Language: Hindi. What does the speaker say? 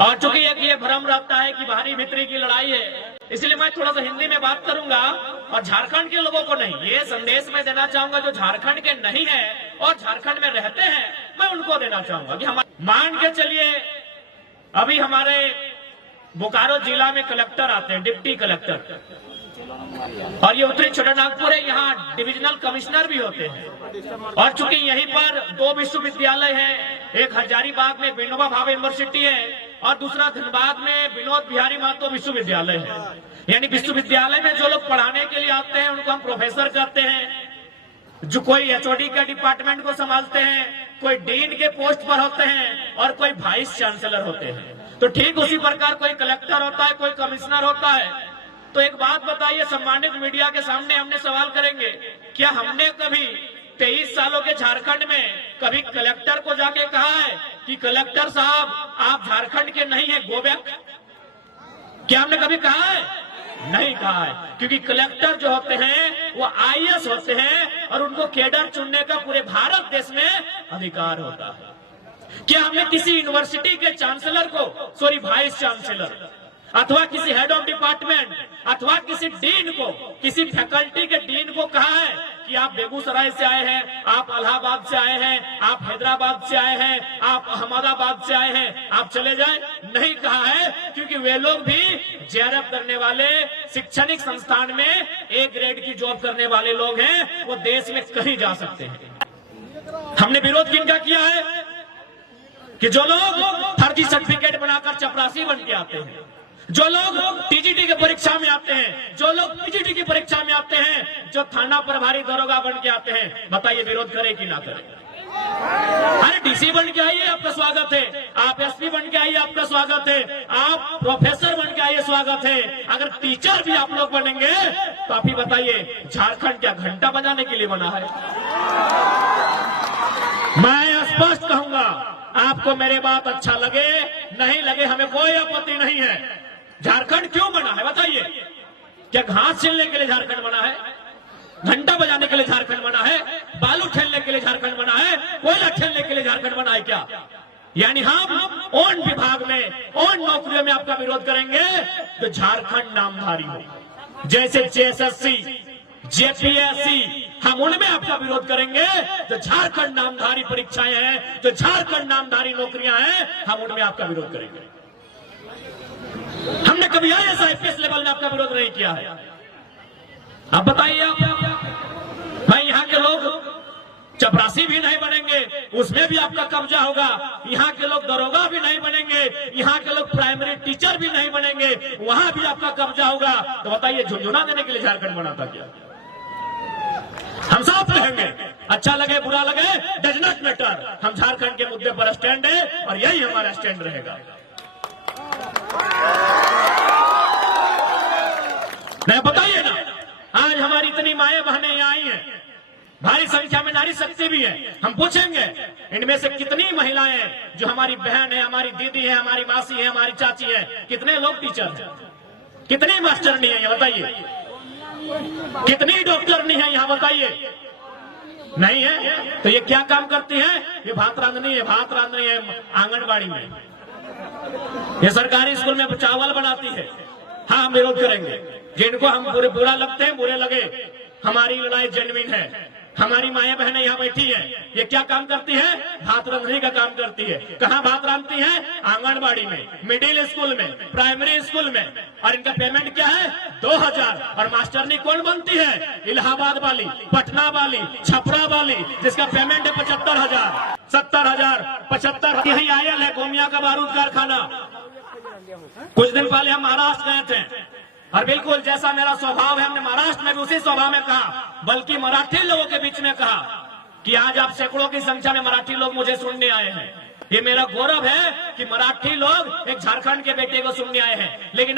और चूंकि एक ये भ्रम रहता है कि बाहरी भीतरी की लड़ाई है, इसलिए मैं थोड़ा सा हिंदी में बात करूंगा और झारखंड के लोगों को नहीं, ये संदेश मैं देना चाहूंगा जो झारखंड के नहीं है और झारखंड में रहते हैं, मैं उनको देना चाहूंगा कि हम मान के चलिए अभी हमारे बोकारो जिला में कलेक्टर आते हैं, डिप्टी कलेक्टर, और ये उत्तरी छोटानागपुर है, यहाँ डिविजनल कमिश्नर भी होते हैं। और चूंकि यहीं पर 2 विश्वविद्यालय हैं, एक हजारीबाग में विनोबा भावे यूनिवर्सिटी है और दूसरा धनबाद में विनोद बिहारी महतो विश्वविद्यालय है। यानी विश्वविद्यालय में जो लोग पढ़ाने के लिए आते हैं उनको हम प्रोफेसर कहते हैं, जो कोई एचओडी के डिपार्टमेंट को संभालते हैं, कोई डीन के पोस्ट पर होते हैं और कोई वाइस चांसलर होते हैं। तो ठीक उसी प्रकार कोई कलेक्टर होता है, कोई कमिश्नर होता है। तो एक बात बताइए, सम्मानित मीडिया के सामने हमने सवाल करेंगे, क्या हमने कभी 23 सालों के झारखंड में कभी कलेक्टर को जाके कहा है कि कलेक्टर साहब आप झारखंड के नहीं है, गो बैक? क्या हमने कभी कहा है? नहीं कहा है, क्योंकि कलेक्टर जो होते हैं वो आईएएस होते हैं और उनको कैडर चुनने का पूरे भारत देश में अधिकार होता है। क्या हमने किसी यूनिवर्सिटी के चांसलर को, सॉरी वाइस चांसलर, अथवा किसी हेड ऑफ डिपार्टमेंट अथवा किसी डीन को, किसी फैकल्टी के डीन को कहा है कि आप बेगूसराय से आए हैं, आप इलाहाबाद से आए हैं, आप हैदराबाद से आए हैं, आप अहमदाबाद से आए हैं, आप चले जाएं? नहीं कहा है, क्योंकि वे लोग भी जेआरएफ करने वाले, शैक्षणिक संस्थान में ए ग्रेड की जॉब करने वाले लोग हैं, वो देश में कहीं जा सकते हैं। हमने विरोध किनका किया है कि जो लोग फर्जी सर्टिफिकेट बनाकर चपरासी बन के आते हैं, जो लोग टीजीटी की परीक्षा में आते हैं, जो लोग पीजीटी की परीक्षा में आते हैं, जो थाना प्रभारी दरोगा बन के आते हैं, बताइए विरोध करें कि ना करें? अरे डीसी बन के आइए, आपका स्वागत है। आप एसपी बन के आइए, आपका स्वागत है। आप प्रोफेसर बन के आइए, स्वागत है। अगर टीचर भी आप लोग बनेंगे तो आप ही बताइए, झारखंड क्या घंटा बजाने के लिए बना है? मैं स्पष्ट कहूंगा, आपको मेरे बात अच्छा लगे नहीं लगे, हमें कोई आपत्ति नहीं है। झारखंड क्यों बना है बताइए? क्या घास छीलने के लिए झारखंड बना है? घंटा बजाने के लिए झारखंड बना है? बालू ठेलने के लिए झारखंड बना है? कोयला ठेलने के लिए झारखंड बना है क्या? यानी हम ओन विभाग में, ओन नौकरियों में आपका विरोध करेंगे तो झारखंड नामधारी हो। जैसे जेएसएससी, जेपीएससी, हम उनमें आपका विरोध करेंगे। जो झारखंड नामधारी परीक्षाएं हैं, जो झारखंड नामधारी नौकरियां हैं, हम उनमें आपका विरोध करेंगे। हमने कभी आईएएस आईपीएस लेवल में आपका विरोध नहीं किया है। अब बताइए आप, भाई यहाँ के लोग चपरासी भी नहीं बनेंगे, उसमें भी आपका कब्जा होगा। यहाँ के लोग दरोगा भी नहीं बनेंगे, यहाँ के लोग प्राइमरी टीचर भी नहीं बनेंगे, वहां भी आपका कब्जा होगा। तो बताइए, झुंझुना देने के लिए झारखंड बना था क्या? हम साफ कहेंगे, अच्छा लगे बुरा लगे, डज नॉट मैटर, हम झारखंड के मुद्दे पर स्टैंड है और यही हमारा स्टैंड रहेगा। नहीं बताइए ना, आज हमारी इतनी माएं बहनें यहाँ आई हैं, भारी संख्या में नारी शक्ति भी है। हम पूछेंगे इनमें से कितनी महिलाएं जो हमारी बहन है, हमारी दीदी है, हमारी मासी है, हमारी चाची है, कितने लोग टीचर हैं, कितनी मास्टरनी है यहाँ बताइए, कितनी डॉक्टरनी है यहाँ बताइए? नहीं है। तो ये क्या काम करती है? ये भात रांधनी है, भात रांधनी है आंगनबाड़ी में, ये सरकारी स्कूल में चावल बनाती है। हाँ, हम विरोध करेंगे। जिनको हम बुरा लगते हैं, बुरे लगे, हमारी लड़ाई जेन्युइन है। हमारी माएं बहनें यहाँ बैठी हैं, ये क्या काम करती है? भात रांधने का काम करती है। कहाँ भात रांधती है? आंगनबाड़ी में, मिडिल स्कूल में, प्राइमरी स्कूल में। और इनका पेमेंट क्या है? 2000। और मास्टरनी कौन बनती है? इलाहाबाद वाली, पटना वाली, छपरा वाली, जिसका पेमेंट है 75,000, 70,000, 75। यही आयल है गोमिया का बारूद कारखाना। कुछ दिन पहले हम महाराष्ट्र गए थे और बिल्कुल जैसा मेरा स्वभाव है, हमने महाराष्ट्र में भी उसी स्वभाव में कहा, बल्कि मराठी लोगों के बीच में कहा कि आज आप सैकड़ों की संख्या में मराठी लोग मुझे सुनने आए हैं। ये मेरा गौरव है कि मराठी लोग एक झारखंड के बेटे को सुनने आए हैं। लेकिन